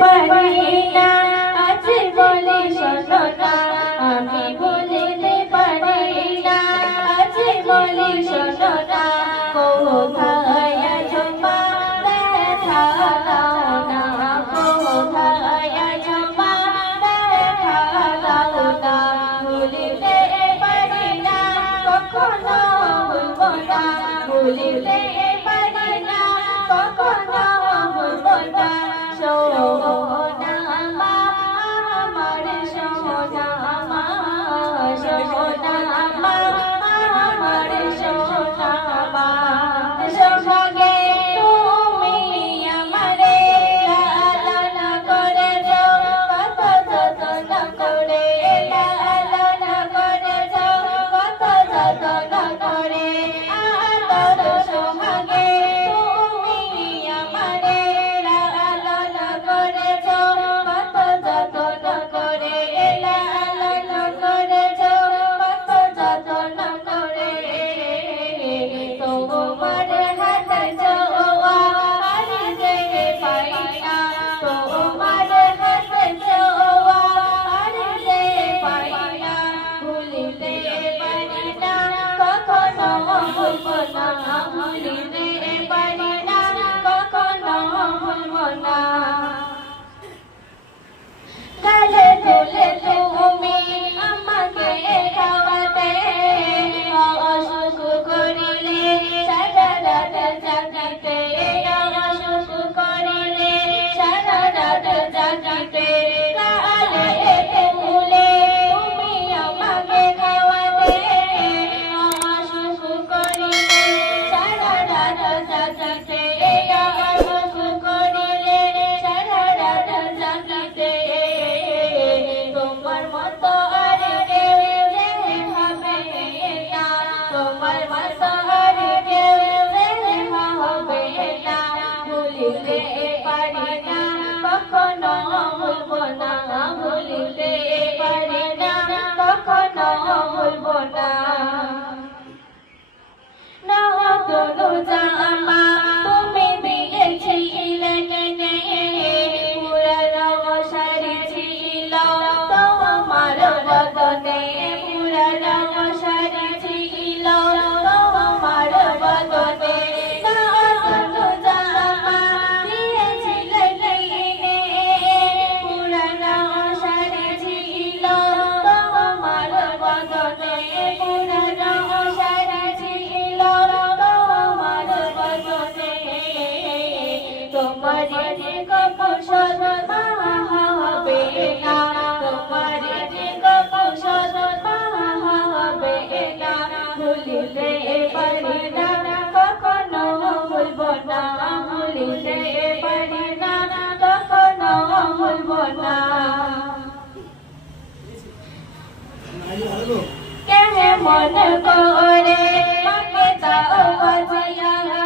পারি না আজ বলে শোনো না আমি বলিতে পারি না আজ বলে শোনো না কোথায় আছো মা দেখা দাও না কোথায় আছো মা দেখা দাও না ভুলিতে পারি না কখনো ভুলবো না ভুলিতে পারি না কখনো ভুলবো না সোনা মা আমার সোনা মা সোনা মা আমার সোনা মা সোহাগে তুমি আমারে লালন করেছো কত যত্ন করে লালন করেছো কত যত্ন করে আদর সোহাগে তুমি আমারে লালন করেছো কত যত্ন করে লালন করেছো কত যত্ন করে তোমার হাতে ছোঁয়া আর যে পাই না তোমার হাতে ছোঁয়া আর যে পাই না ভুলিতে পারি না কখনো ভুলবো না ভুলিতে পারি না কখনো ভুলবো না গালে তুলে তুমি আমাকে খাওয়াতে অসুখ করিলে সারা রাত জাগিতে অসুখ করিলে সারা রাত জাগিতে গালে তুলে তুমি আমাকে খাওয়াতে অসুখ করিলে সারা রাত জাগিতে অসুখ করিলে সারা রাত জাগিতে তোমার মতো আর কেউ যে হবে না তোমার মতো আর কেউ যে হবে না ভুলিতে পারি না কখনো ভুলবো না ভুলিতে পারি না কখনো ভুলবো না নতুন জামা তুমি দিয়েছিলে কেনে পুরানো শাড়ি ছিল তোমার বদনে পুরানো শাড়ি ছিল তোমার বদনে নতুন জামা দিয়েছিলে কেনে পুরানো শাড়ি ছিল তোমার বদনে পুরানো শাড়ি ছিল তোমার বদনে তোমার যে কৌশল মা হবে না তোমার যে কৌশল মা হবে না ভুলিতে পারি না কখনো ভুলবো না ভুলিতে পারি না কখনো ভুলবো না কেমন করে মাকে দাও বাজিয়া